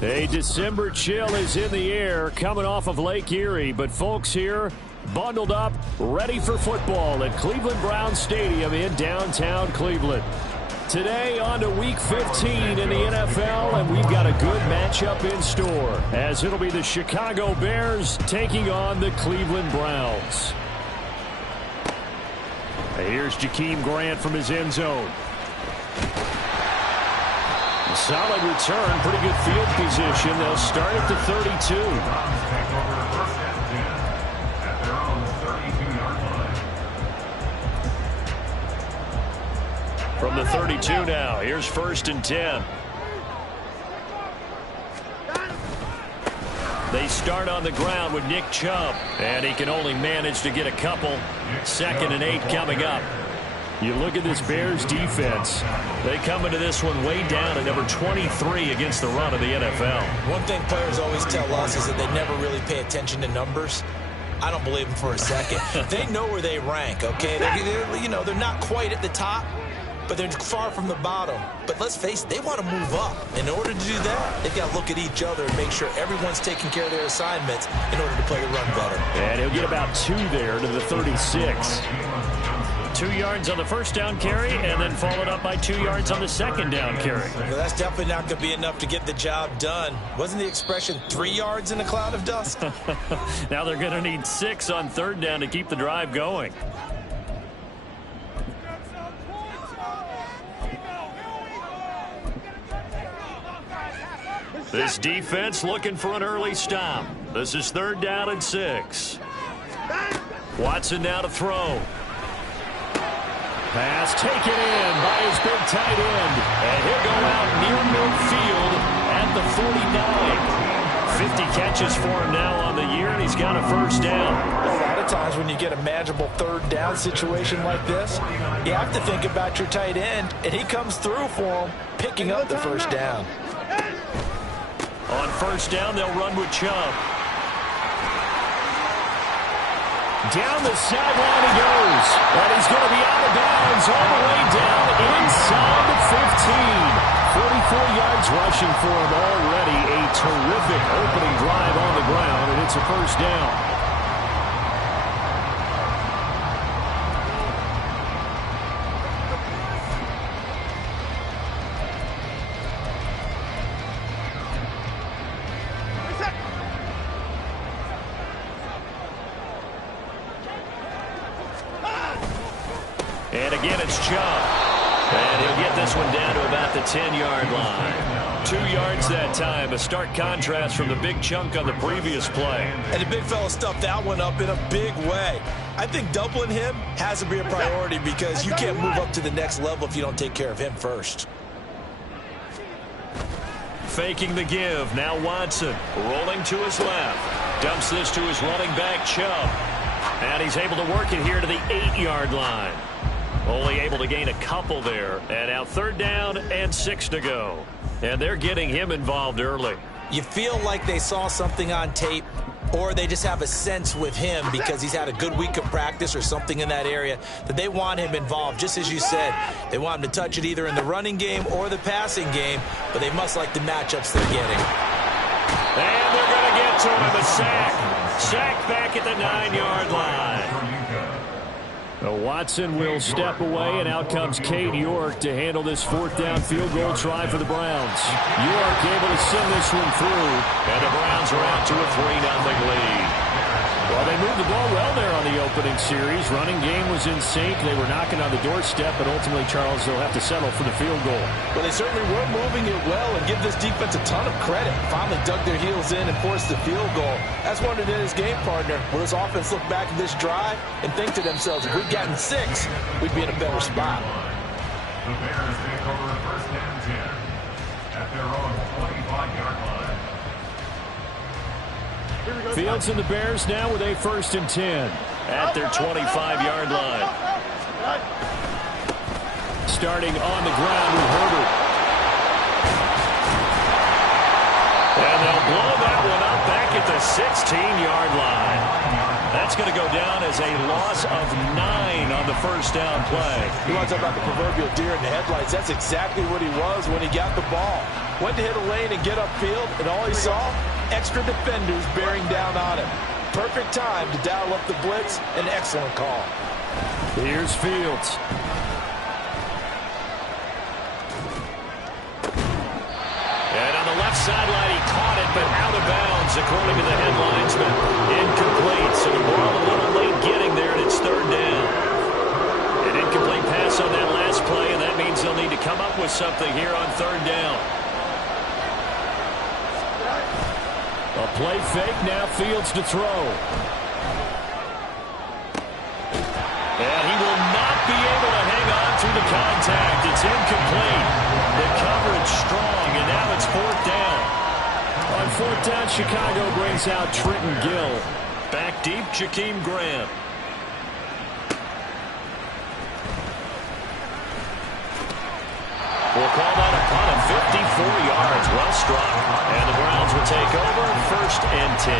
A December chill is in the air coming off of Lake Erie, but folks here bundled up, ready for football at Cleveland Browns Stadium in downtown Cleveland. Today on to Week 15 in the NFL, and we've got a good matchup in store, as it'll be the Chicago Bears taking on the Cleveland Browns. Here's Jakeem Grant from his end zone. Solid return, pretty good field position. They'll start at the 32. From the 32 now, here's 1st and 10. They start on the ground with Nick Chubb, and he can only manage to get a couple. 2nd and 8 coming up. You look at this Bears defense. They come into this one way down at number 23 against the run of the NFL. One thing players always tell us is that they never really pay attention to numbers. I don't believe them for a second. They know where they rank, okay? They're not quite at the top, but they're far from the bottom. But let's face it, they want to move up. In order to do that, they've got to look at each other and make sure everyone's taking care of their assignments in order to play the run better. And he'll get about 2 there to the 36. 2 yards on the first down carry, and then followed up by 2 yards on the second down carry. Well, that's definitely not going to be enough to get the job done. Wasn't the expression 3 yards in a cloud of dust? Now they're going to need 6 on 3rd down to keep the drive going. This defense looking for an early stop. This is 3rd down and 6. Watson now to throw. Pass taken in by his big tight end. And he'll go out near midfield at the 49. 50 catches for him now on the year, and he's got a 1st down. A lot of times when you get a manageable 3rd down situation like this, you have to think about your tight end, and he comes through for him, picking up the 1st down. On 1st down, they'll run with Chubb. Down the sideline he goes. And he's going to be out of bounds all the way down inside the 15. 44 yards rushing for him already. A terrific opening drive on the ground, and it's a 1st down. And again, it's Chubb. And he'll get this one down to about the 10-yard line. 2 yards that time. A stark contrast from the big chunk on the previous play. And the big fella stuffed that one up in a big way. I think doubling him has to be a priority because you can't move up to the next level if you don't take care of him first. Faking the give. Now Watson rolling to his left. Dumps this to his running back, Chubb. And he's able to work it here to the 8-yard line. Only able to gain a couple there. And now 3rd down and 6 to go. And they're getting him involved early. You feel like they saw something on tape, or they just have a sense with him because he's had a good week of practice or something in that area that they want him involved. Just as you said, they want him to touch it either in the running game or the passing game, but they must like the matchups they're getting. And they're going to get to him. A sack. Sack back at the 9-yard line. Watson will step away, and out comes Cade York to handle this 4th down field goal try for the Browns. York able to send this one through, and the Browns are out to a 3-0 lead. Well, they moved the ball well there on the opening series. Running game was in sync. They were knocking on the doorstep, but ultimately, Charles, they'll have to settle for the field goal. Well, they certainly were moving it well, and give this defense a ton of credit. Finally dug their heels in and forced the field goal. That's one of his game partner. Will his offense look back at this drive and think to themselves, if we'd gotten 6, we'd be in a better spot. The Bears take over 1st and 10 at their own 25-yard line. Fields and the Bears now with a 1st and 10 at their 25-yard line. Starting on the ground with Herbert. And they'll blow that one up back at the 16-yard line. That's going to go down as a loss of 9 on the 1st down play. You want to talk about the proverbial deer in the headlights. That's exactly what he was when he got the ball. Went to hit a lane and get upfield, and all he saw, extra defenders bearing down on him. Perfect time to dial up the blitz. An excellent call. Here's Fields. And on the left sideline, he caught it, but out of bounds, according to the headlinesman. Incomplete, so the ball a little late getting there, and it's third down. An incomplete pass on that last play, and that means they'll need to come up with something here on third down. A play fake, now Fields to throw. And he will not be able to hang on through the contact. It's incomplete. The coverage strong, and now it's fourth down. On fourth down, Chicago brings out Trenton Gill. Back deep, Jakeem Graham. We'll call that a punt of 54 yards. Well struck. And the Browns will take over, first and 10.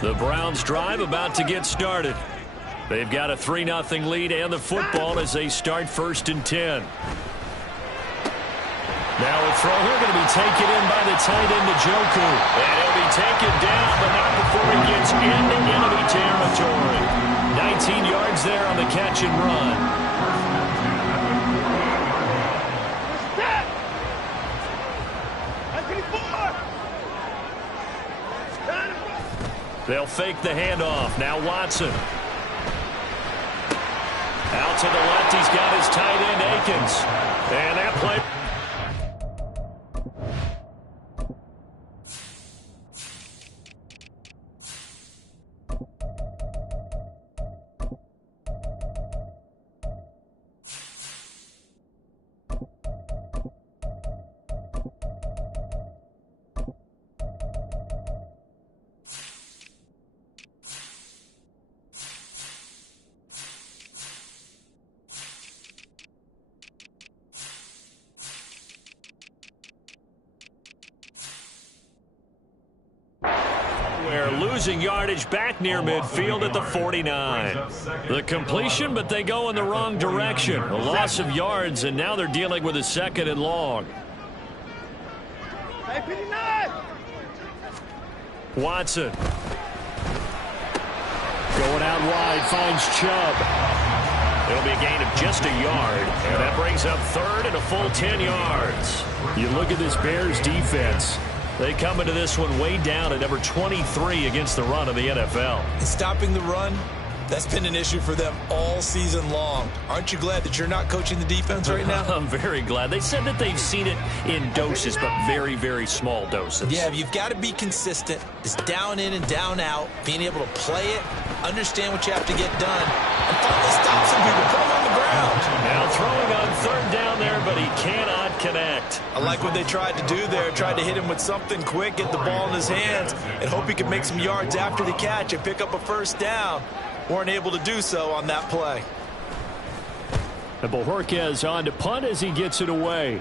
The Browns drive about to get started. They've got a 3-0 lead and the football as they start first and 10. Now a throw here going to be taken in by the tight end, Njoku. And he'll be taken down, but not before he gets into enemy territory. 19 yards there on the catch and run. They'll fake the handoff. Now Watson. Out to the left, he's got his tight end, Akins. And that play... Losing yardage back near midfield at the 49. The completion, but they go in the wrong direction. A loss of yards, and now they're dealing with a second and long. Watson. Going out wide, finds Chubb. It'll be a gain of just a yard, and that brings up third and a full 10 yards. You look at this Bears defense. They come into this one way down at number 23 against the run of the NFL. And stopping the run, that's been an issue for them all season long. Aren't you glad that you're not coaching the defense right now? I'm very glad. They said that they've seen it in doses, but very, very small doses. Yeah, you've got to be consistent. It's down in and down out, being able to play it, understand what you have to get done, and finally stop some people, put them on the ground. Now throwing on third down there, but he cannot connect. I like what they tried to do there, tried to hit him with something quick, get the ball in his hands, and hope he could make some yards after the catch and pick up a first down. Weren't able to do so on that play. And Bojorquez on to punt as he gets it away.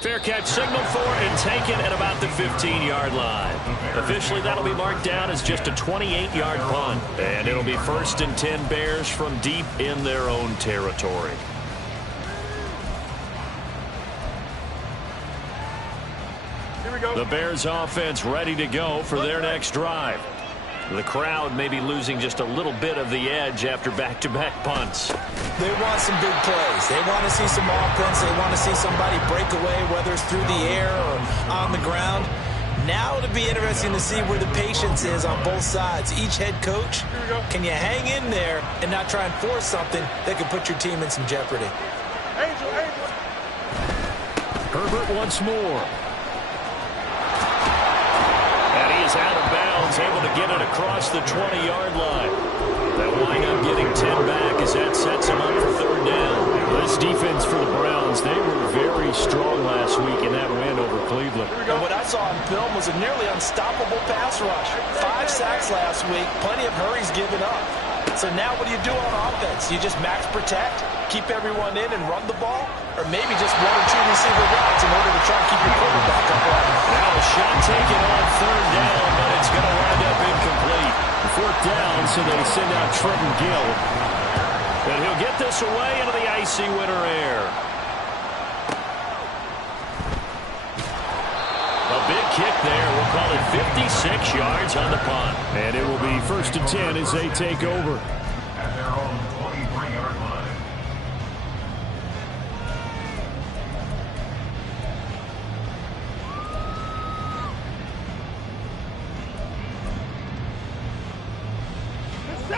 Fair catch signal for and taken at about the 15-yard line. Officially, that'll be marked down as just a 28-yard punt. And it'll be first and 10 Bears from deep in their own territory. Here we go. The Bears offense ready to go for their next drive. The crowd may be losing just a little bit of the edge after back-to-back punts. They want some big plays. They want to see some offense. They want to see somebody break away, whether it's through the air or on the ground. Now it'll be interesting to see where the patience is on both sides. Each head coach, can you hang in there and not try and force something that could put your team in some jeopardy? Herbert once more. Out of bounds, able to get it across the 20-yard line. They'll wind up getting 10 back as that sets them up for third down. This defense for the Browns, they were very strong last week in that win over Cleveland. And what I saw on film was a nearly unstoppable pass rush. 5 sacks last week, plenty of hurries given up. So now what do you do on offense? You just max protect, keep everyone in and run the ball? Or maybe just 1 or 2 receiver routes in order to try and keep your quarterback upright? Now a shot taken on so they send out Trenton Gill. And he'll get this away into the icy winter air. A big kick there. We'll call it 56 yards on the punt. And it will be 1st and 10 as they take over. At their own 23-yard line.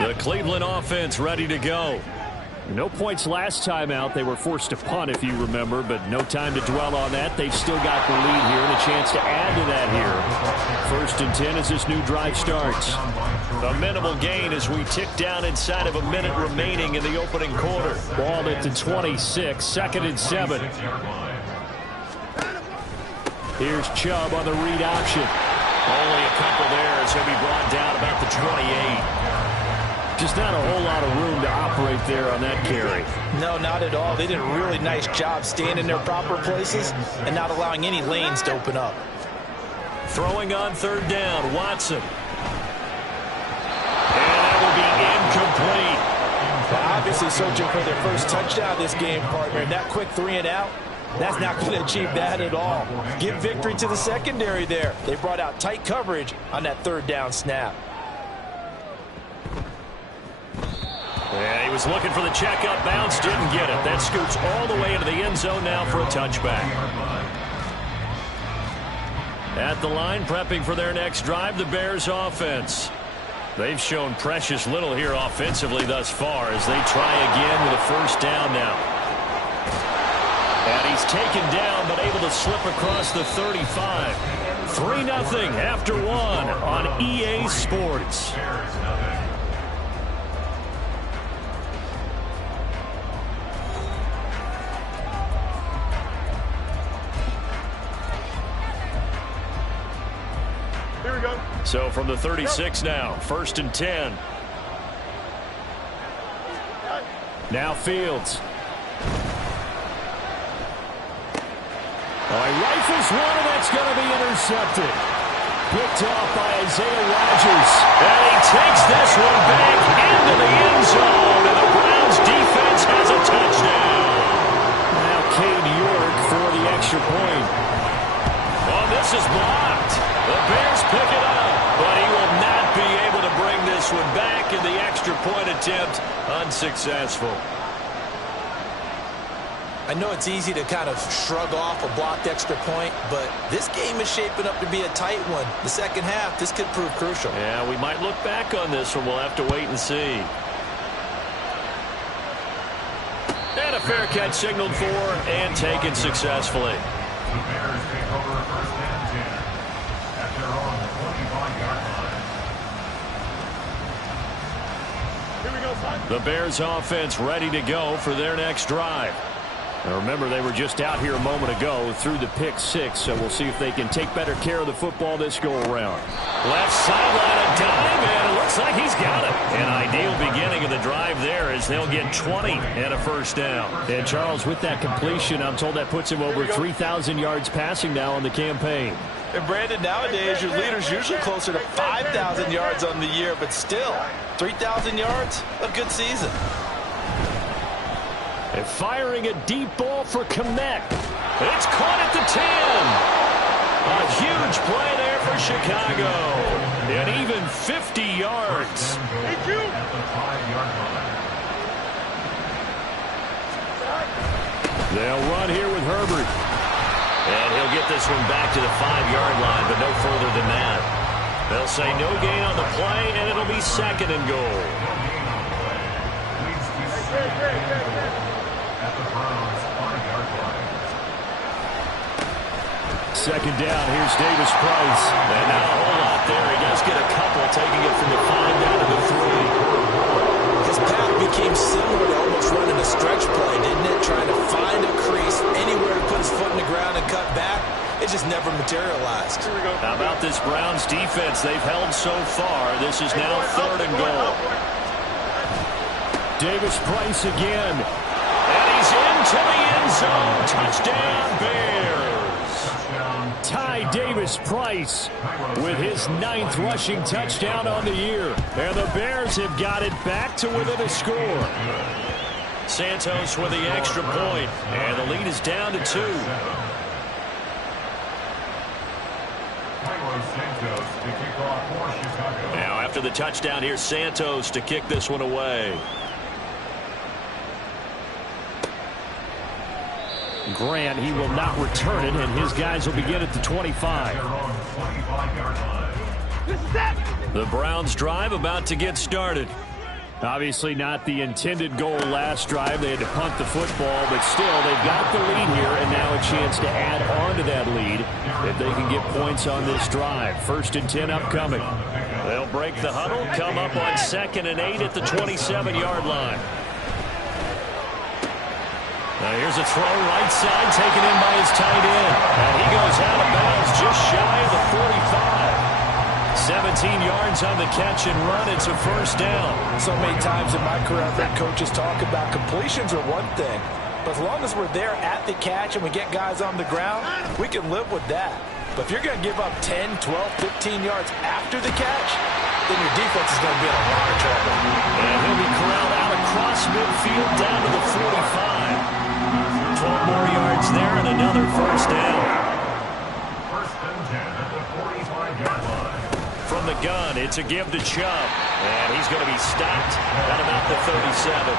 The Cleveland offense ready to go. No points last time out. They were forced to punt, if you remember, but no time to dwell on that. They've still got the lead here and a chance to add to that here. 1st and 10 as this new drive starts. A minimal gain as we tick down inside of a minute remaining in the opening quarter. Ball at the 26, 2nd and 7. Here's Chubb on the read option. Only a couple there as he'll be brought down about the 28. Just not a whole lot of room to operate there on that carry. No, not at all. They did a really nice job staying in their proper places and not allowing any lanes to open up. Throwing on 3rd down, Watson. And that will be incomplete. They're obviously searching for their first touchdown this game, partner. And that quick 3 and out, that's not going to achieve that at all. Give victory to the secondary there. They brought out tight coverage on that 3rd down snap. Yeah, he was looking for the checkup bounce, didn't get it. That scoots all the way into the end zone now for a touchback. At the line, prepping for their next drive, the Bears offense. They've shown precious little here offensively thus far as they try again with a 1st down now. And he's taken down but able to slip across the 35. 3-0 after 1 on EA Sports. So from the 36 now, 1st and 10. Now Fields. He rifles one, and that's going to be intercepted. Picked off by Isaiah Rodgers. And he takes this one back into the end zone, and the Browns defense has a touchdown. Now Cade York for the extra point. Oh, this is blocked. The Bears pick it up, but he will not be able to bring this one back, and the extra point attempt unsuccessful. I know it's easy to kind of shrug off a blocked extra point, but this game is shaping up to be a tight one. The second half, this could prove crucial. Yeah, we might look back on this one. We'll have to wait and see. And a fair catch signaled for and taken successfully. The Bears take over 1st and 10 at their own 25-yard line. The Bears offense ready to go for their next drive. Now remember, they were just out here a moment ago through the pick 6, so we'll see if they can take better care of the football this go-around. Left sideline, a dime, and it looks like he's got it. An ideal beginning of the drive there as they'll get 20 and a 1st down. And Charles, with that completion, I'm told that puts him over 3,000 yards passing now on the campaign. And Brandon, nowadays your leader's usually closer to 5,000 yards on the year, but still, 3,000 yards, a good season. And firing a deep ball for Kmet. It's caught at the 10. A huge play there for Chicago. And even 50 yards. They'll run here with Herbert. And he'll get this one back to the 5-yard line, but no further than that. They'll say no gain on the play, and it'll be 2nd and goal. At the Browns 5-yard line. 2nd down, here's Davis Price. And not a whole lot there. He does get a couple, taking it from the 5 down to the 3. His path became similar to almost running a stretch play, didn't it? Trying to find a crease, anywhere to put his foot in the ground and cut back. It just never materialized. How about this Browns defense? They've held so far. This is now 3rd and goal. Davis Price again. And he's into the end zone. Touchdown, Bears. Ty Davis-Price with his 9th rushing touchdown on the year. And the Bears have got it back to within a score. Santos with the extra point, and the lead is down to 2. Now after the touchdown, here's Santos to kick this one away. Grant, he will not return it, and his guys will begin at the 25. The Browns drive about to get started. Obviously not the intended goal last drive. They had to punt the football, but still they've got the lead here, and now a chance to add on to that lead if they can get points on this drive. 1st and 10 upcoming. They'll break the huddle, come up on 2nd and 8 at the 27-yard line. Now here's a throw right side taken in by his tight end. And he goes out of bounds just shy of the 45. 17 yards on the catch and run. It's a 1st down. So many times in my career I've heard coaches talk about completions are one thing. But as long as we're there at the catch and we get guys on the ground, we can live with that. But if you're going to give up 10, 12, 15 yards after the catch, then your defense is going to be in a lot of trouble. And he'll be corralled out across midfield down to the 45. 12 more yards there and another 1st down. 1st and 10 at the 45-yard line. From the gun, it's a give to Chubb. And he's going to be stopped at about the 37.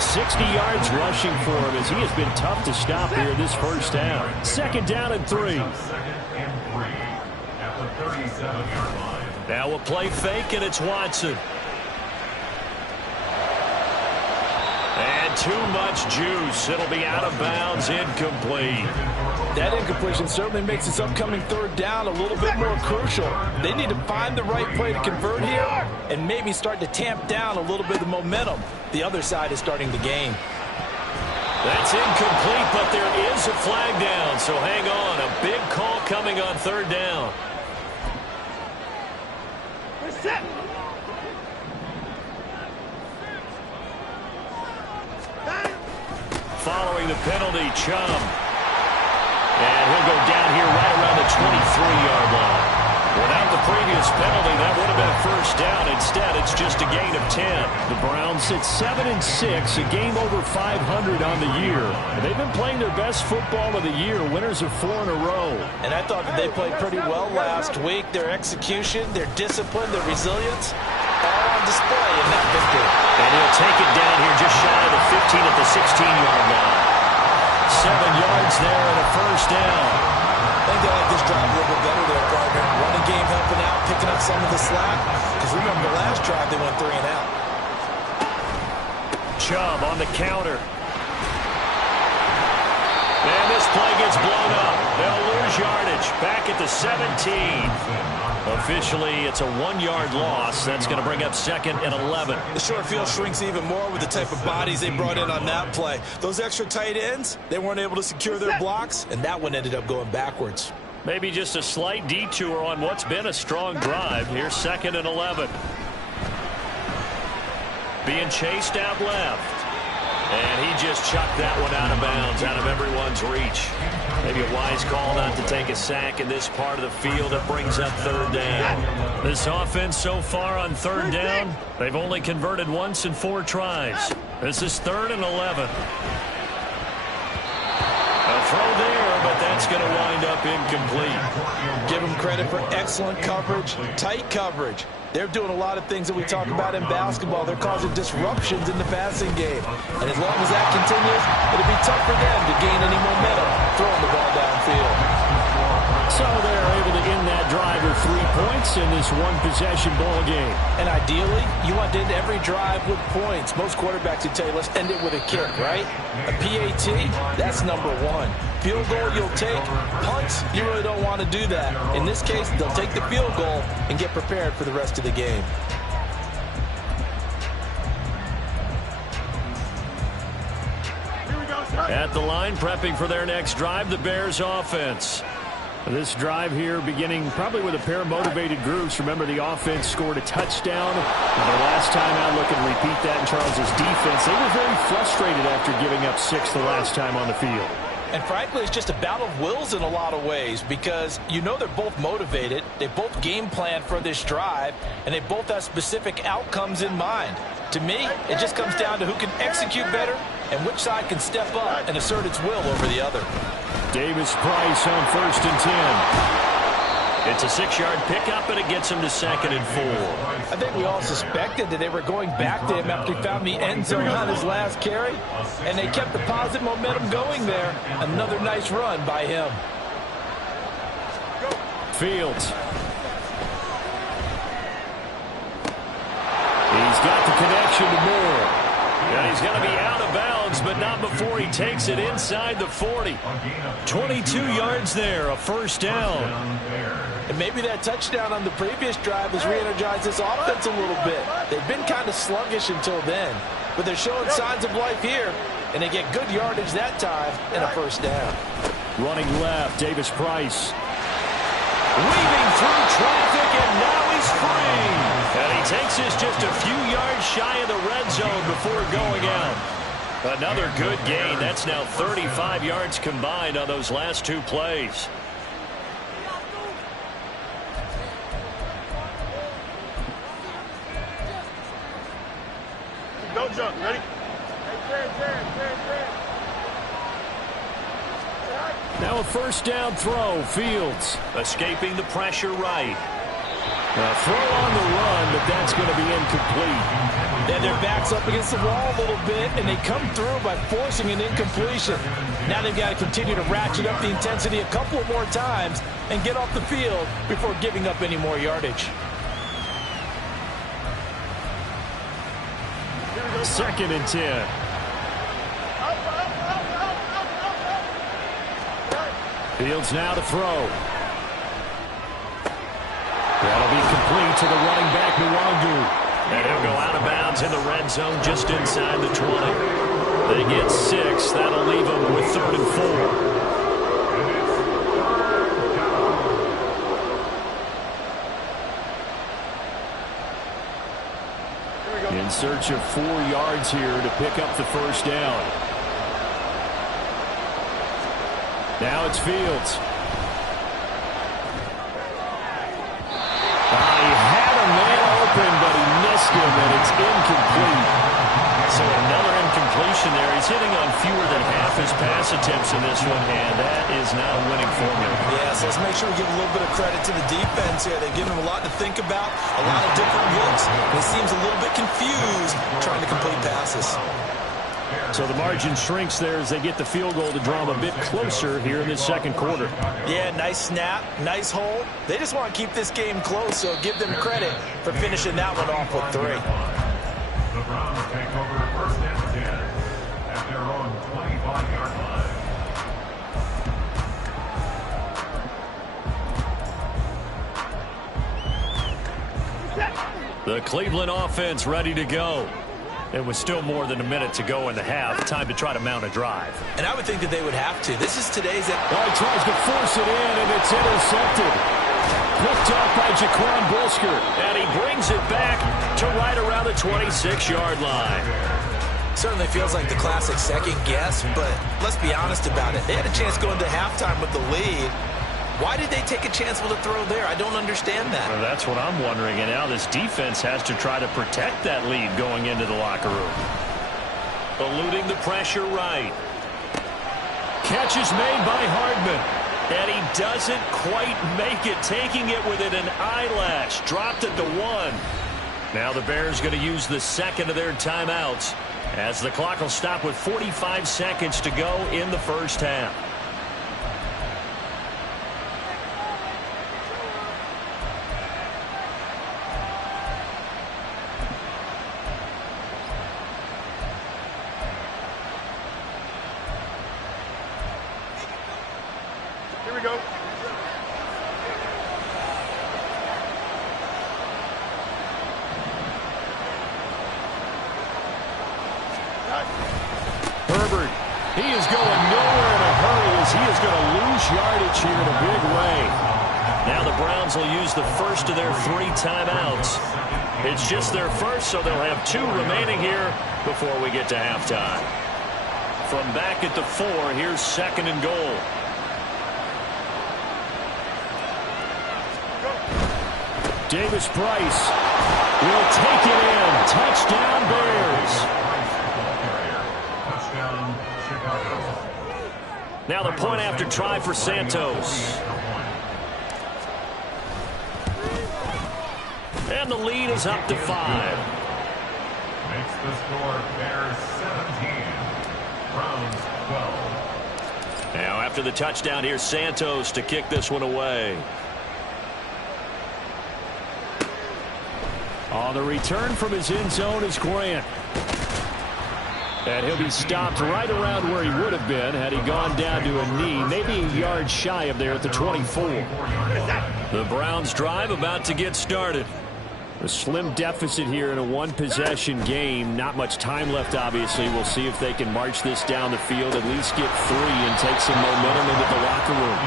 60 yards rushing for him as he has been tough to stop here this 1st down. 2nd down and 3. 2nd and 3 at the 37-yard line. Now we'll play fake, and it's Watson. And too much juice. It'll be out of bounds, incomplete. That incompletion certainly makes this upcoming 3rd down a little bit more crucial. They need to find the right play to convert here and maybe start to tamp down a little bit of the momentum the other side is starting to gain. That's incomplete, but there is a flag down, so hang on. A big call coming on 3rd down. Following the penalty, Chubb. And he'll go down here right around the 23-yard line. Without the previous penalty, that would have been a 1st down. Instead, it's just a gain of 10. The Browns sit 7-6, a game over 500 on the year. And they've been playing their best football of the year, winners of 4 in a row. And I thought that they played pretty well last week. Their execution, their discipline, their resilience, all on display in that victory. And he'll take it down here just shy of the 15 at the 16-yard line. 7 yards there and a 1st down. I think they like this drive a little bit better there, partner. Running game helping out, picking up some of the slack. Because remember, the last drive they went 3 and out. Chubb on the counter. And this play gets blown up. They'll lose yardage. Back at the 17. Officially, it's a 1-yard loss. That's going to bring up 2nd and 11. The short field shrinks even more with the type of bodies they brought in on that play. Those extra tight ends, they weren't able to secure their blocks, and that one ended up going backwards. Maybe just a slight detour on what's been a strong drive. Here's 2nd and 11. Being chased out left. And he just chucked that one out of bounds, out of everyone's reach. Maybe a wise call not to take a sack in this part of the field. It brings up 3rd down. This offense so far on 3rd down, they've only converted once in 4 tries. This is 3rd and 11. A throw there, but that's going to wind up incomplete. Give them credit for excellent coverage, tight coverage. They're doing a lot of things that we talk about in basketball. They're causing disruptions in the passing game. And as long as that continues, it'll be tough for them to gain any momentum throwing the ball downfield. So they're able to end that drive with 3 points in this one-possession ball game. And ideally, you want to end every drive with points. Most quarterbacks would tell you, let's end it with a kick, right? A PAT, that's number 1. Field goal you'll take. Punts, you really don't want to do that. In this case, they'll take the field goal and get prepared for the rest of the game. At the line, prepping for their next drive, the Bears offense. This drive here beginning probably with a pair of motivated groups. Remember, the offense scored a touchdown. And the last time out, look and repeat that in Charles's defense. They were very frustrated after giving up 6 the last time on the field. And frankly, it's just a battle of wills in a lot of ways because you know they're both motivated, they both game plan for this drive, and they both have specific outcomes in mind. To me, it just comes down to who can execute better and which side can step up and assert its will over the other. Davis-Price on 1st and 10. It's a 6-yard pickup, and it gets him to 2nd and 4. I think we all suspected that they were going back to him after he found the end zone on his last carry, and they kept the positive momentum going there. Another nice run by him. Fields. He's got the connection to Moore. And he's going to be out of bounds, but not before he takes it inside the 40. 22 yards there, a 1st down. And maybe that touchdown on the previous drive has re-energized this offense a little bit. They've been kind of sluggish until then, but they're showing signs of life here, and they get good yardage that time and a 1st down. Running left, Davis-Price. Weaving through traffic, and now he's free. And he takes this just a few yards shy of the red zone before going out. Another good gain. That's now 35 yards combined on those last 2 plays. Don't jump. Ready? Now a 1st down throw. Fields escaping the pressure right. A throw on the run, but that's going to be incomplete. Then their back's up against the wall a little bit, and they come through by forcing an incompletion. Now they've got to continue to ratchet up the intensity a couple of more times and get off the field before giving up any more yardage. 2nd and 10. Fields now to throw. That'll be complete to the running back, Nwangu. And he'll go out of bounds in the red zone just inside the 20. They get 6. That'll leave them with 3rd and 4. In search of 4 yards here to pick up the 1st down. Now it's Fields. He had a man open, but he missed him, and it's incomplete. So another incompletion there. He's hitting on fewer than half his pass attempts in this one, and that is not a winning formula. Yeah, so let's make sure we give a little bit of credit to the defense here. They've given him a lot to think about, a lot of different looks. He seems a little bit confused trying to complete passes. So the margin shrinks there as they get the field goal to draw them a bit closer here in this 2nd quarter. Yeah, nice snap, nice hold. They just want to keep this game close, so give them credit for finishing that one off with 3. The Browns take over 1st and 10 at their own 25-yard line. The Cleveland offense ready to go. It was still more than a minute to go in the half. Time to try to mount a drive. And I would think that they would have to. This is today's... Well, he tries to force it in, and it's intercepted. Picked up by Jaquan Brisker. And he brings it back to right around the 26-yard line. Certainly feels like the classic second guess, but let's be honest about it. They had a chance going into halftime with the lead. Why did they take a chance with a throw there? I don't understand that. Well, that's what I'm wondering. And now this defense has to try to protect that lead going into the locker room. Eluding the pressure right. Catch is made by Hardman. And he doesn't quite make it. Taking it within an eyelash. Dropped at the 1. Now the Bears going to use the 2nd of their timeouts as the clock will stop with 45 seconds to go in the 1st half. Here we go. Herbert, he is going nowhere in a hurry as he is going to lose yardage here in a big way. Now the Browns will use the first of their 3 timeouts. It's just their first, so they'll have 2 remaining here before we get to halftime. From back at the 4, here's 2nd and goal. Davis Price will take it in. Touchdown, Bears. Touchdown, Chicago. Now the point after try for Santos. And the lead is up to 5. Makes the score Bears 17, Browns 12. Now after the touchdown, here's Santos to kick this one away. On the return from his end zone is Grant. And he'll be stopped right around where he would have been had he gone down to a knee, maybe a yard shy of there at the 24. The Browns drive about to get started. A slim deficit here in a one-possession game. Not much time left, obviously. We'll see if they can march this down the field, at least get 3 and take some momentum into the locker room.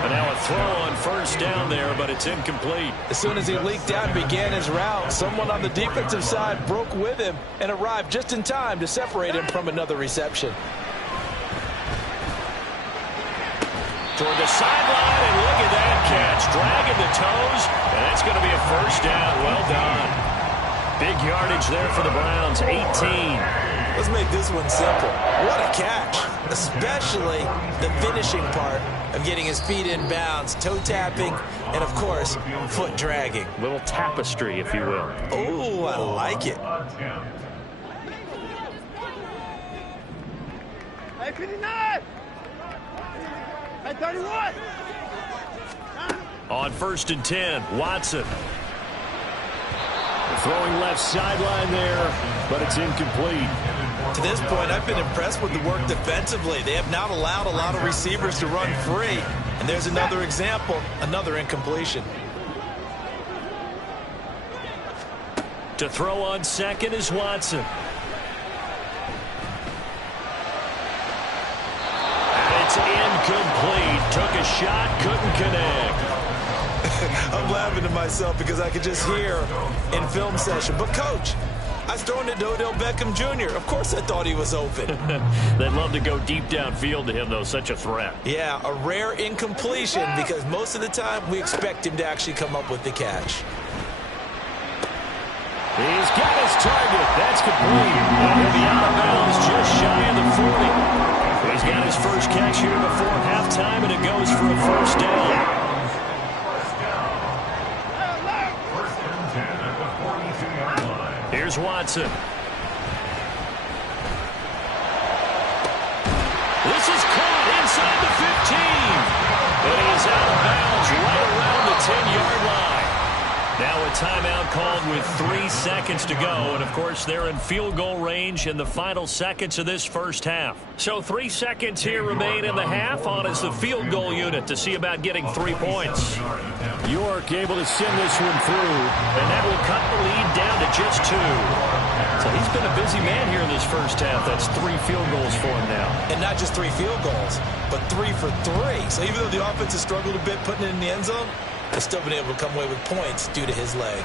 And now a throw on first down there, but it's incomplete. As soon as he leaked out and began his route, someone on the defensive side broke with him and arrived just in time to separate him from another reception. Toward the sideline, and look at that catch. Dragging the toes, and that's going to be a first down. Well done. Big yardage there for the Browns, 18. Let's make this one simple. What a catch, especially the finishing part of getting his feet in bounds, toe tapping, and, of course, foot dragging. Little tapestry, if you will. Oh, I like it. Hey, 59! Hey, 31! On 1st and 10, Watson. Throwing left sideline there, but it's incomplete. To this point, I've been impressed with the work defensively. They have not allowed a lot of receivers to run free. And there's another example, another incompletion. To throw on 2nd is Watson. And it's incomplete. Took a shot, couldn't connect. I'm laughing to myself because I could just hear in film session. But, Coach, I was throwing it to Odell Beckham Jr. Of course I thought he was open. They'd love to go deep downfield to him, though. Such a threat. Yeah, a rare incompletion because most of the time we expect him to actually come up with the catch. He's got his target. That's complete. And he'll be out of bounds just shy of the 40. He's got his first catch here before halftime, and it goes for a first down. Here's Watson. This is caught inside the 15. And he's out of bounds right around the 10-yard line. Now a timeout called with 3 seconds to go. And, of course, they're in field goal range in the final seconds of this first half. So 3 seconds here remain in the half. On is the field goal unit to see about getting 3 points. York able to send this one through. And that will cut the lead down to just 2. So he's been a busy man here in this first half. That's 3 field goals for him now. And not just 3 field goals, but 3 for 3. So even though the offense has struggled a bit putting it in the end zone, they've still been able to come away with points due to his leg.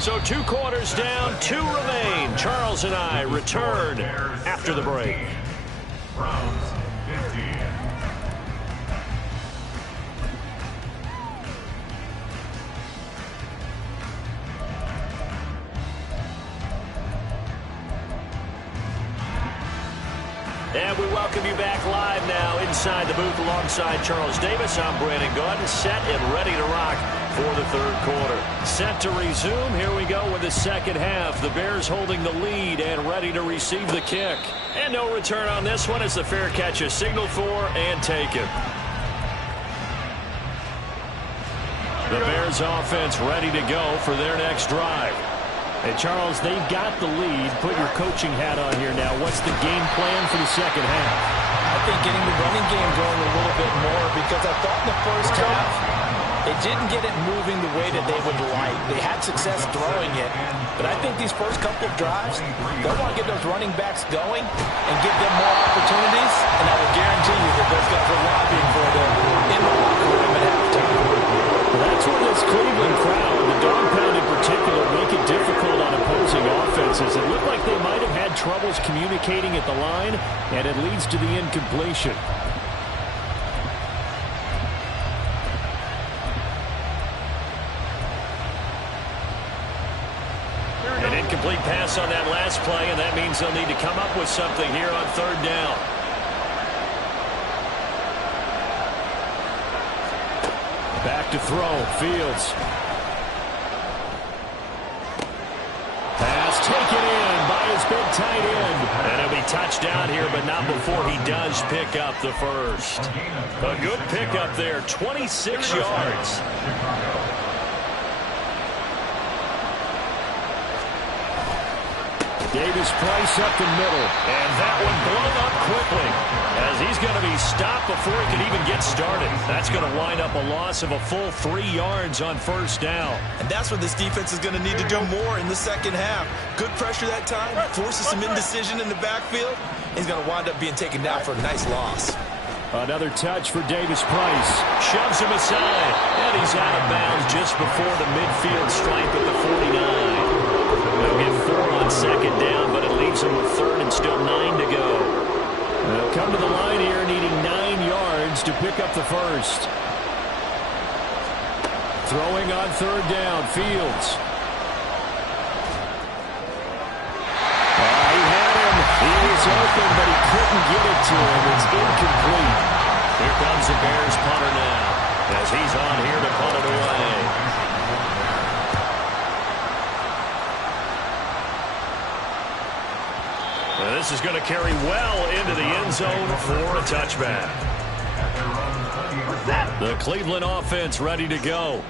So 2 quarters down, 2 remain. Charles and I return after the break. Browns 15. And we welcome you back live now inside the booth alongside Charles Davis. I'm Brandon Gaudin, set and ready to rock for the third quarter. Set to resume. Here we go with the second half. The Bears holding the lead and ready to receive the kick. And no return on this one as the fair catch is signaled for and taken. The Bears offense ready to go for their next drive. Hey, Charles, they've got the lead. Put your coaching hat on here now. What's the game plan for the second half? I think getting the running game going a little bit more because I thought in the first half they didn't get it moving the way that they would like. They had success throwing it, but I think these first couple of drives, they'll want to get those running backs going and give them more opportunities, and I will guarantee you that those guys are lobbying for them in the locker room at halftime. That's where this Cleveland crowd, the dog pound in particular, make it difficult miscommunicating at the line, and it leads to the incompletion. An incomplete pass on that last play, and that means they'll need to come up with something here on third down. Back to throw, Fields. Pass taken in by his big tight end. And it'll be touchdown here, but not before he does pick up the first. A good pickup there, 26 yards. Davis-Price up the middle. And that one blown up quickly, as he's going to be stopped before he can even get started. That's going to wind up a loss of a full 3 yards on first down. And that's what this defense is going to need to do more in the second half. Good pressure that time, forces some indecision in the backfield. He's going to wind up being taken down for a nice loss. Another touch for Davis-Price. Shoves him aside, and he's out of bounds just before the midfield stripe at the 49. They'll get 4 on second down, but it leaves them with third and still 9 to go. They'll come to the line here needing 9 yards to pick up the first. Throwing on third down, Fields. He had him. He was open, but he couldn't get it to him. It's incomplete. Here comes the Bears punter now, as he's on here to punt it away. This is going to carry well into the end zone for a touchback. The Cleveland offense ready to go.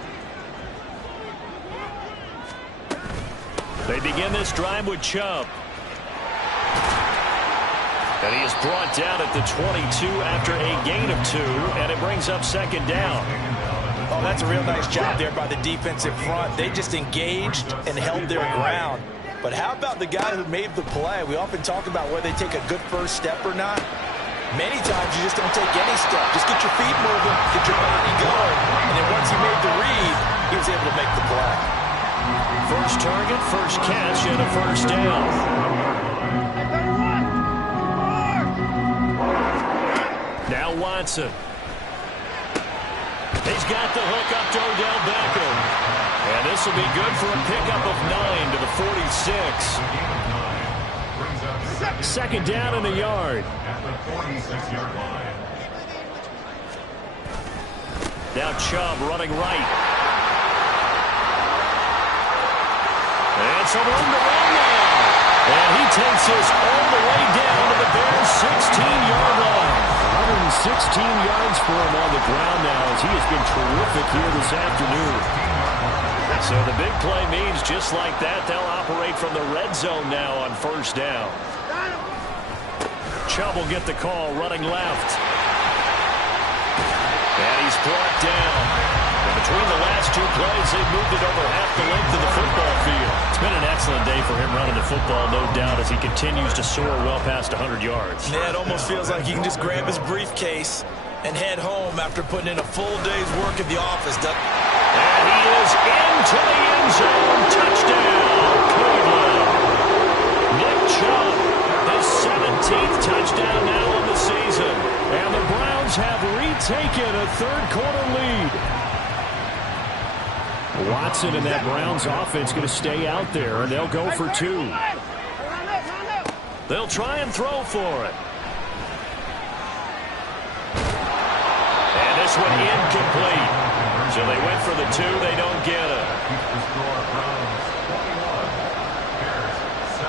They begin this drive with Chubb. And he is brought down at the 22 after a gain of 2, and it brings up second down. Oh, that's a real nice job there by the defensive front. They just engaged and held their ground. But how about the guy who made the play? We often talk about whether they take a good first step or not. Many times you just don't take any step. Just get your feet moving, get your body going. And then once he made the read, he was able to make the play. First target, first catch, and a first down. Now Watson. He's got the hook up to Odell Beckham. And this will be good for a pickup of 9 to the 46. Second down and a yard. Now Chubb running right. And some room to run now. And he takes us all the way down to the Bears' 16-yard line. 116 yards for him on the ground now, as he has been terrific here this afternoon. So the big play means just like that, they'll operate from the red zone now on first down. Chubb will get the call running left. And he's brought down. And between the last 2 plays, they've moved it over half the length of the football field. It's been an excellent day for him running the football, no doubt, as he continues to soar well past 100 yards. Yeah, it almost feels like he can just grab his briefcase and head home after putting in a full day's work at the office. And he is into the end zone. Touchdown, Cleveland. Nick Chubb, his 17th touchdown now in the season. And the Browns have retaken a third-quarter lead. Watson and that Browns offense going to stay out there, and they'll go for 2. They'll try and throw for it. And this one incomplete. So they went for the 2. They don't get it.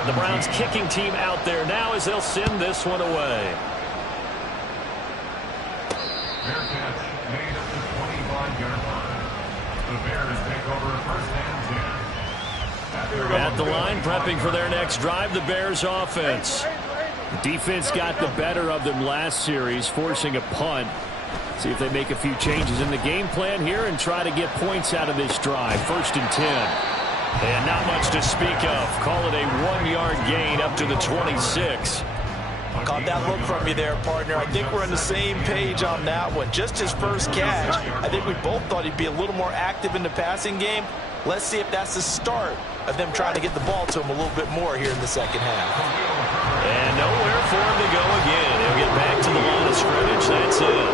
The Browns kicking team out there now as they'll send this one away. Fair catch made at the 25-yard line. The Bears take over first and 10. At the line, prepping for their next drive, the Bears offense. The defense got the better of them last series, forcing a punt. See if they make a few changes in the game plan here and try to get points out of this drive. First and 10. And not much to speak of. Call it a 1-yard gain up to the 26. Caught that look from you there, partner. I think we're on the same page on that one. Just his first catch. I think we both thought he'd be a little more active in the passing game. Let's see if that's the start of them trying to get the ball to him a little bit more here in the second half. for him to go again. He'll get back to the line of scrimmage. That's it.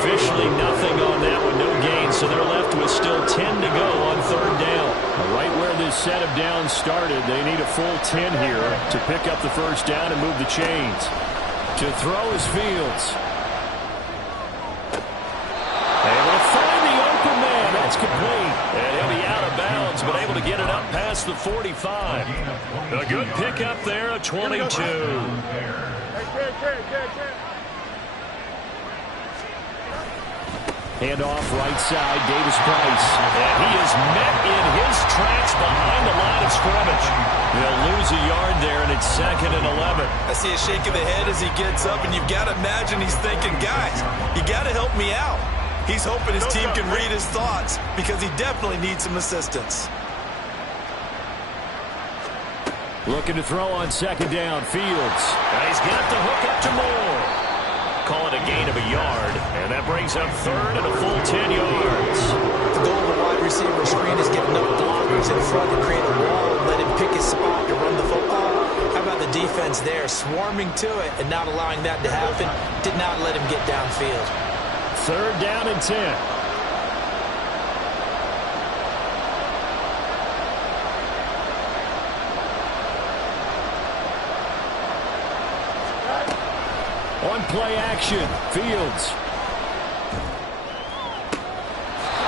Officially nothing on that one, no gain, so they're left with still 10 to go on third down. Right where this set of downs started, they need a full 10 here to pick up the first down and move the chains. To throw is Fields. Able to find the open man. That's complete. And he'll be out of bounds, but able to get it up past the 45. A good pickup there, a 22. Handoff right side, Davis Price. And he is met in his tracks behind the line of scrimmage. They'll lose a yard there, and it's 2nd and 11. I see a shake of the head as he gets up, and you've got to imagine he's thinking, guys, you got to help me out. He's hoping his team can read his thoughts because he definitely needs some assistance. Looking to throw on 2nd down, Fields. And he's got the hook up to Moore. Call it a gain of a yard, and that brings up 3rd and a full 10 yards. The goal of the wide receiver screen is get enough blockers in front to create a wall and let him pick his spot to run the football. How about the defense there, swarming to it and not allowing that to happen? Did not let him get downfield. 3rd down and 10. On play action, Fields.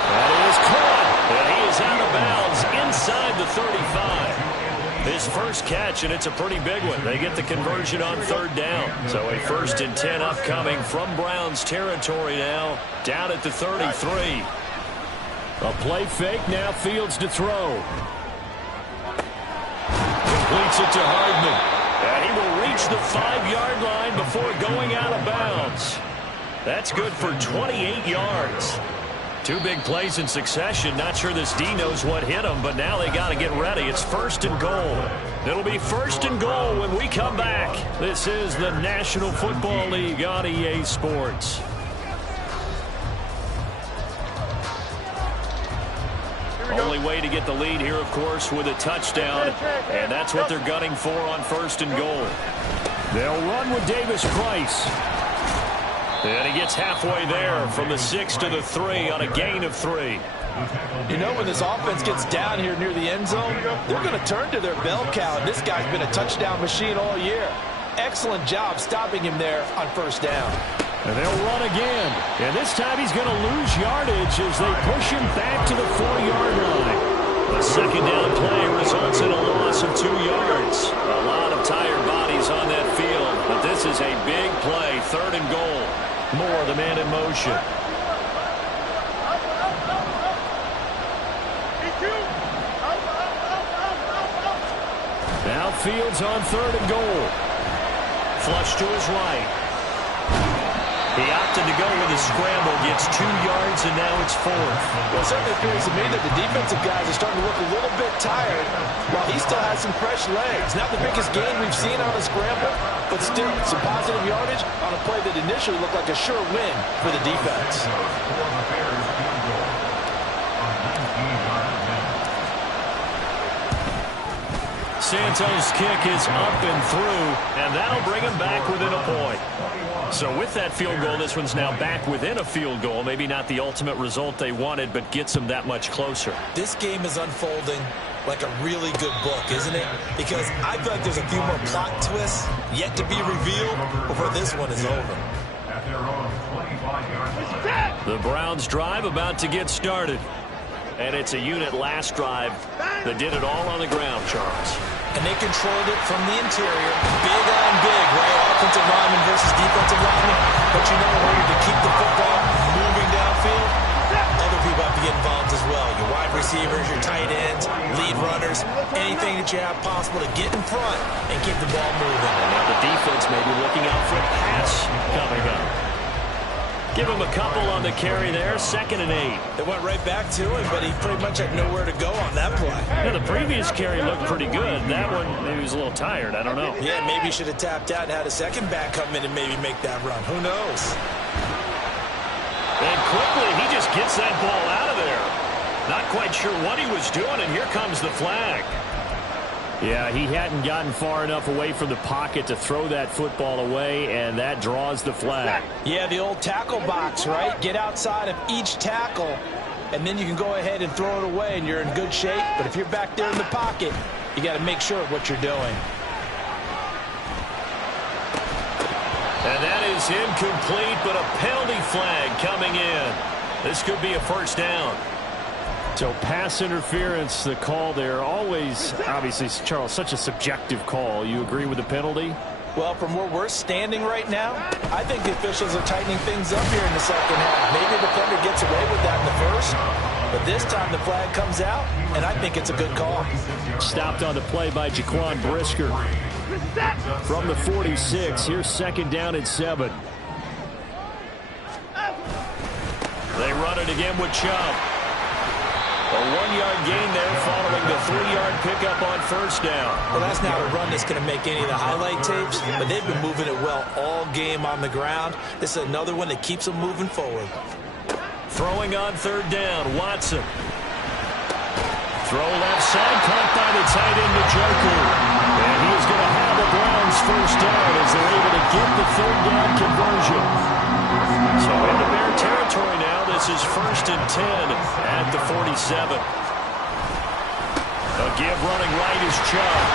That is caught, and he is out of bounds inside the 35. His first catch, and it's a pretty big one. They get the conversion on 3rd down. So a 1st and 10 upcoming from Browns territory now, down at the 33. A play fake, now Fields to throw. Completes it to Hardman. And he will reach the 5-yard line before going out of bounds. That's good for 28 yards. 2 big plays in succession. Not sure this D knows what hit him, but now they got to get ready. It's 1st and goal. It'll be 1st and goal when we come back. This is the National Football League on EA Sports. Only way to get the lead here, of course, with a touchdown, and that's what they're gunning for on 1st and goal. They'll run with Davis Price. And he gets halfway there from the 6 to the 3 on a gain of 3. You know, when this offense gets down here near the end zone, they're going to turn to their bell cow, and this guy's been a touchdown machine all year. Excellent job stopping him there on 1st down. And they'll run again. And this time he's going to lose yardage as they push him back to the 4-yard line. The 2nd down play results in a loss of 2 yards. A lot of tired bodies on that field, but this is a big play, 3rd and goal. Moore, the man in motion. Now Fields on 3rd and goal. Flush to his right. He opted to go with a scramble, gets 2 yards, and now it's 4th. Well, it certainly appears to me that the defensive guys are starting to look a little bit tired while he still has some fresh legs. Not the biggest gain we've seen on a scramble, but still some positive yardage on a play that initially looked like a sure win for the defense. Santos' kick is up and through, and that'll bring him back within a point. So with that field goal, this one's now back within a field goal. Maybe not the ultimate result they wanted, but gets them that much closer. This game is unfolding like a really good book, isn't it? Because I feel like there's a few more plot twists yet to be revealed before this one is over. The Browns drive about to get started. And it's a unit last drive that did it all on the ground, Charles. And they controlled it from the interior. Big on big, right? Offensive lineman versus defensive lineman. But you know, in order to keep the football moving downfield, other people have to get involved as well. Your wide receivers, your tight ends, lead runners, anything that you have possible to get in front and keep the ball moving. And now the defense may be looking out for a pass coming up. Give him a couple on the carry there, 2nd and 8. They went right back to him, but he pretty much had nowhere to go on that play. Yeah, the previous carry looked pretty good. That one, maybe he was a little tired. I don't know. Yeah, maybe he should have tapped out and had a second back come in and maybe make that run. Who knows? And quickly, he just gets that ball out of there. Not quite sure what he was doing, and here comes the flag. Yeah, he hadn't gotten far enough away from the pocket to throw that football away, and that draws the flag. Yeah, the old tackle box, right? Get outside of each tackle, and then you can go ahead and throw it away, and you're in good shape. But if you're back there in the pocket, you got to make sure of what you're doing. And that is incomplete, but a penalty flag coming in. This could be a first down. So pass interference, the call there. Always, obviously, Charles, such a subjective call. You agree with the penalty? Well, from where we're standing right now, I think the officials are tightening things up here in the second half. Maybe the defender gets away with that in the first, but this time the flag comes out, and I think it's a good call. Stopped on the play by Jaquan Brisker. From the 46, here's second down and 7. They run it again with Chubb. A 1-yard gain there following the 3-yard pickup on first down. Well, that's not a run that's going to make any of the highlight tapes, but they've been moving it well all game on the ground. This is another one that keeps them moving forward. Throwing on third down, Watson. Throw left side, caught by the tight end, Njoku. And he is going to have the Browns first down as they're able to get the third down conversion. So into Bear territory now. This is first and 10 at the 47. A give running right is Chubb.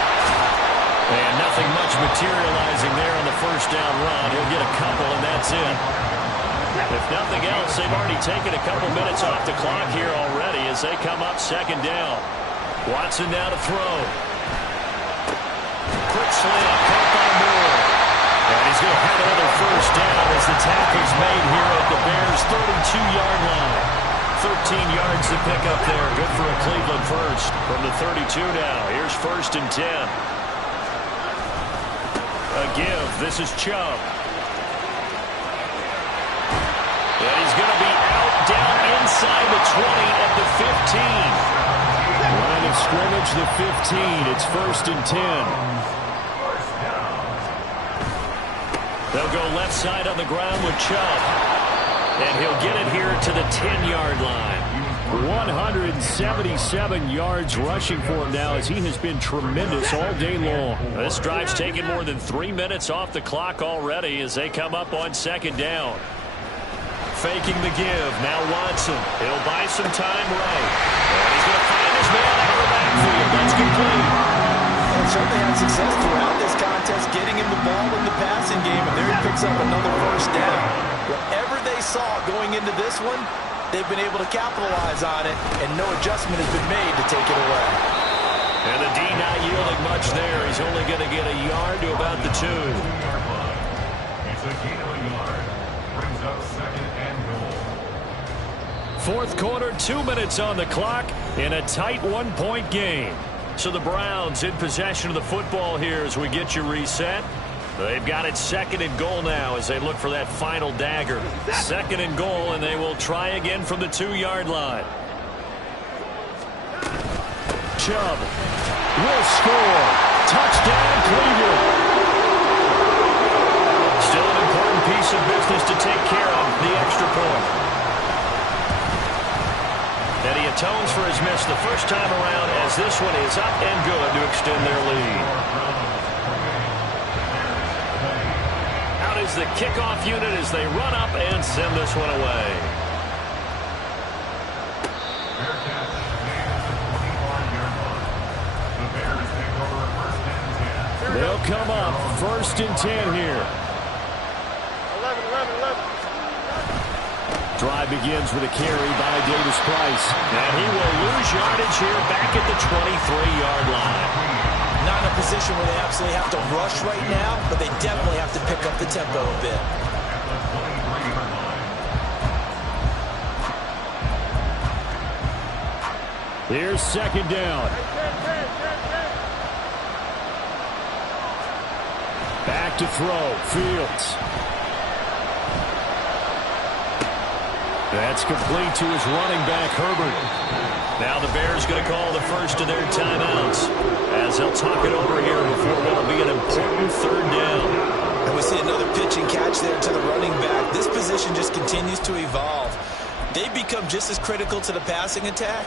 And nothing much materializing there on the first down run. He'll get a couple, and that's it. If nothing else, they've already taken a couple minutes off the clock here already as they come up second down. Watson now to throw. Quick slant, caught by Moore. And he's going to have another first down as the tackle's made here at the Bears' 32-yard line. 13 yards to pick up there. Good for a Cleveland first. From the 32 now, here's first and 10. A give. This is Chubb. And he's going to be out down inside the 20 at the 15. Line of scrimmage, the 15. It's first and 10. They'll go left side on the ground with Chubb. And he'll get it here to the 10-yard line. 177 yards rushing for him now as he has been tremendous all day long. This drive's taken more than 3 minutes off the clock already as they come up on second down. Faking the give. Now Watson. He'll buy some time right. And he's going to find his man out of the backfield. That's complete. And certainly had success throughout this contest, getting him the ball in the passing game, and there he picks up another first down. Whatever they saw going into this one, they've been able to capitalize on it, and no adjustment has been made to take it away. And the D not yielding much there. He's only going to get a yard to about the 2. It's a gain of a yard. Brings up second and goal. Fourth quarter, 2 minutes on the clock in a tight 1-point game. So the Browns in possession of the football here as we get you reset. They've got it second and goal now as they look for that final dagger. Second and goal, and they will try again from the 2-yard line. Chubb will score. Touchdown, Cleveland. Still an important piece of business to take care of, the extra point. And he atones for his miss the first time around as this one is up and good to extend their lead. Out is the kickoff unit as they run up and send this one away. They'll come up first and 10 here. 11. Drive begins with a carry by Davis Price. And he will lose yardage here back at the 23-yard line. Not in a position where they absolutely have to rush right now, but they definitely have to pick up the tempo a bit. Here's second down. Back to throw. Fields. That's complete to his running back, Herbert. Now the Bears going to call the first of their timeouts as they'll talk it over here before what will be an important third down. And we see another pitch and catch there to the running back. This position just continues to evolve. They become just as critical to the passing attack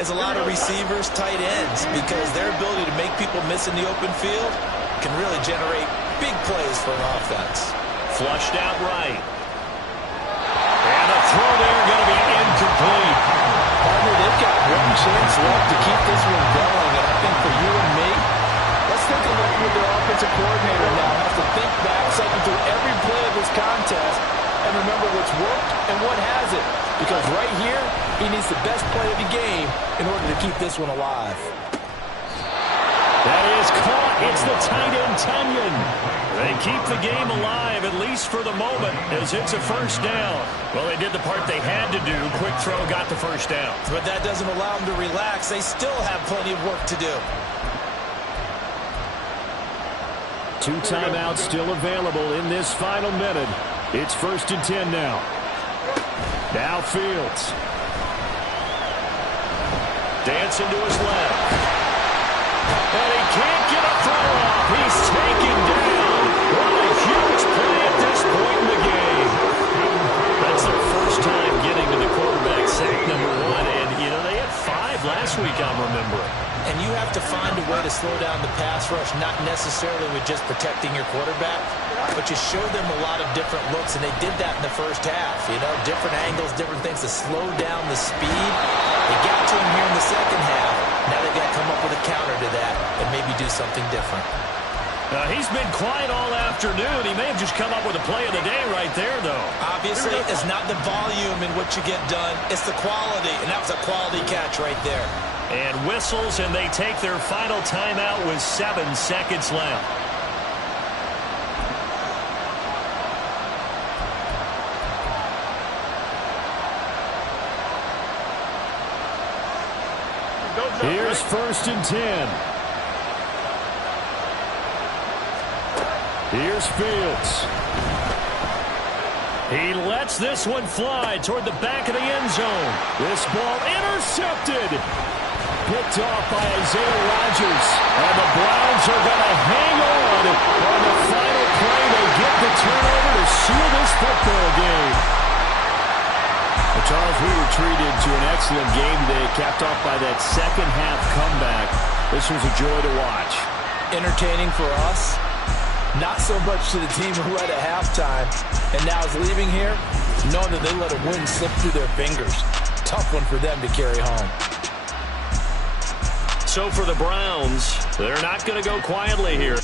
is a lot of receivers, tight ends, because their ability to make people miss in the open field can really generate big plays for an offense. Flushed out right. And a throw there going to be incomplete. Partner, they've got one chance left to keep this one going, and I think for you and me, let's take a look with their offensive coordinator now. Have to think back, cycle through every play of this contest, and remember what's worked and what hasn't. Because right here, he needs the best play of the game in order to keep this one alive. That is caught. It's the tight end, Tunyon. They keep the game alive, at least for the moment, as it's a first down. Well, they did the part they had to do. Quick throw got the first down. But that doesn't allow them to relax. They still have plenty of work to do. 2 timeouts still available in this final minute. It's 1st and 10 now. Now Fields. Dancing to his left. And he can't get a throw off. He's taken down. What a huge play at this point in the game. That's their first time getting to the quarterback, sack number 1. And, you know, they had 5 last week, I'm remembering. And you have to find a way to slow down the pass rush, not necessarily with just protecting your quarterback, but you show them a lot of different looks, and they did that in the first half. You know, different angles, different things to slow down the speed. They got to him here in the second half. Now they've got to come up with a counter to that and maybe do something different. He's been quiet all afternoon. He may have just come up with a play of the day right there, though. Obviously, it's not the volume in which you get done. It's the quality, and that was a quality catch right there. And whistles, and they take their final timeout with 7 seconds left. Here's 1st and 10. Here's Fields. He lets this one fly toward the back of the end zone. This ball intercepted. Picked off by Isaiah Rodgers. And the Browns are going to hang on the final play. They get the turnover to seal this football game. Well, Charles, we were treated to an excellent game today, capped off by that second half comeback. This was a joy to watch. Entertaining for us. Not so much to the team who led at halftime and now is leaving here, knowing that they let a win slip through their fingers. Tough one for them to carry home. So for the Browns, they're not going to go quietly here.